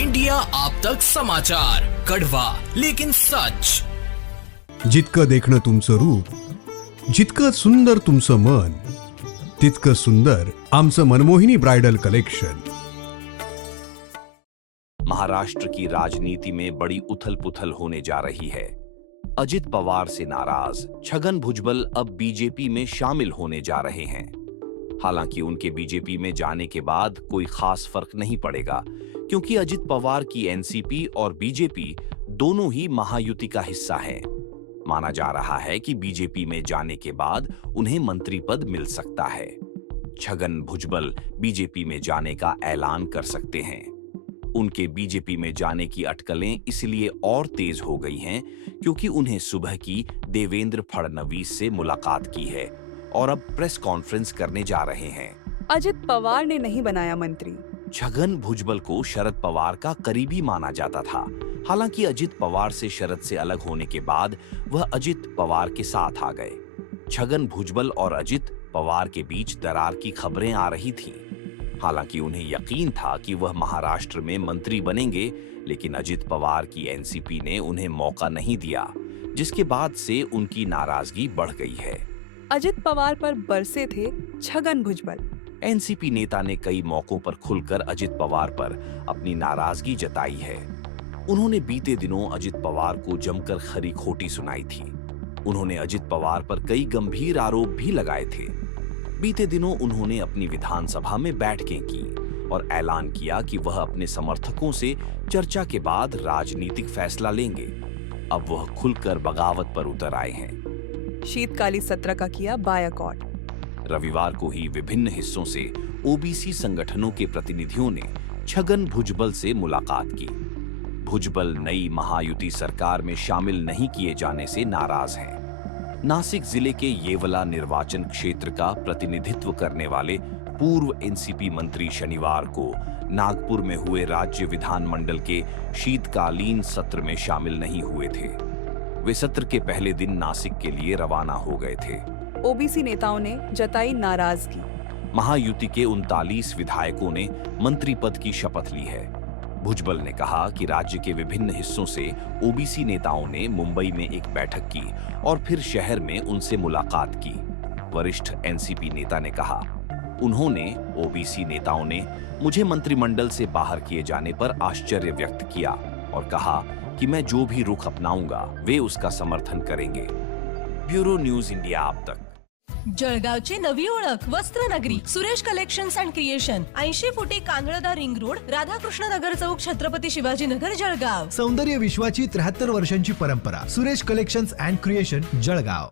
India आप तक समाचार, कड़वा लेकिन सच। जितकं देखणं तुमचं रूप, जितकं सुंदर तुमचं मन, तितकं सुंदर आमचं मनमोहिनी ब्राइडल कलेक्शन। महाराष्ट्र की राजनीति में बड़ी उथल-पुथल होने जा रही है। अजित पवार से नाराज छगन भुजबल अब बीजेपी में शामिल होने जा रहे हैं। हालांकि उनके बीजेपी में जाने के बाद कोई खास फर्क नहीं पड़ेगा, क्योंकि अजित पवार की एनसीपी और बीजेपी दोनों ही महायुति का हिस्सा हैं। माना जा रहा है कि बीजेपी में जाने के बाद उन्हें मंत्री पद मिल सकता है। छगन भुजबल बीजेपी में जाने का ऐलान कर सकते हैं। उनके बीजेपी में जाने की अटकलें इसलिए और तेज हो गई हैं क्योंकि उन्हें सुबह की देवेंद्र फडणवीस से मुलाकात की है और अब प्रेस कॉन्फ्रेंस करने जा रहे हैं। अजित पवार ने नहीं बनाया मंत्री। छगन भुजबल को शरद पवार का करीबी माना जाता था। हालांकि अजित पवार से शरद से अलग होने के बाद वह अजित पवार के साथ आ गए। छगन भुजबल और अजित पवार के बीच दरार की खबरें आ रही थीं। हालांकि उन्हें यकीन था कि वह महाराष्ट्र में मंत्री बनेंगे, लेकिन अजित पवार की एनसीपी ने उन्हें मौका नहीं दिया, जिसके बाद से उनकी नाराजगी बढ़ गई है। अजित पवार पर बरसे थे छगन भुजबल। एनसीपी नेता ने कई मौकों पर खुलकर अजित पवार पर अपनी नाराजगी जताई है। उन्होंने बीते दिनों अजित पवार को जमकर खरी खोटी सुनाई थी। उन्होंने अजित पवार पर कई गंभीर आरोप भी लगाए थे। बीते दिनों उन्होंने अपनी विधानसभा में बैठकें की और ऐलान किया कि वह अपने समर्थकों से चर्चा के बाद राजनीतिक फैसला लेंगे। अब वह खुलकर बगावत पर उतर आए हैं। शीतकालीन सत्र का किया बायकॉट। रविवार को ही विभिन्न हिस्सों से ओबीसी संगठनों के प्रतिनिधियों ने छगन भुजबल से मुलाकात की। भुजबल नई महायुति सरकार में शामिल नहीं किए जाने से नाराज हैं। नासिक जिले के येवला निर्वाचन क्षेत्र का प्रतिनिधित्व करने वाले पूर्व एनसीपी मंत्री शनिवार को नागपुर में हुए राज्य विधानमंडल के शीतकालीन सत्र में शामिल नहीं हुए थे। वे सत्र के पहले दिन नासिक के लिए रवाना हो गए थे। ओबीसी नेताओं ने जताई नाराजगी। महायुति के 39 विधायकों ने मंत्री पद की शपथ ली है। भुजबल ने कहा कि राज्य के विभिन्न हिस्सों से ओबीसी नेताओं ने मुंबई में एक बैठक की और फिर शहर में उनसे मुलाकात की। वरिष्ठ एनसीपी नेता ने कहा, उन्होंने ओबीसी नेताओं ने मुझे मंत्रिमंडल से बाहर किए जाने पर आश्चर्य व्यक्त किया और कहा कि मैं जो भी रुख अपनाऊंगा वे उसका समर्थन करेंगे। ब्यूरो न्यूज इंडिया आप तक। जळगावची नवी ओळख वस्त्रनगरी सुरेश कलेक्शन्स अँड क्रिएशन 80 फुटी कांगळदा रिंग रोड राधाकृष्ण नगर चौक छत्रपती शिवाजी नगर जळगाव। सौंदर्य विश्वाची 73 वर्षांची परंपरा Suresh collections and creation Jalgaon.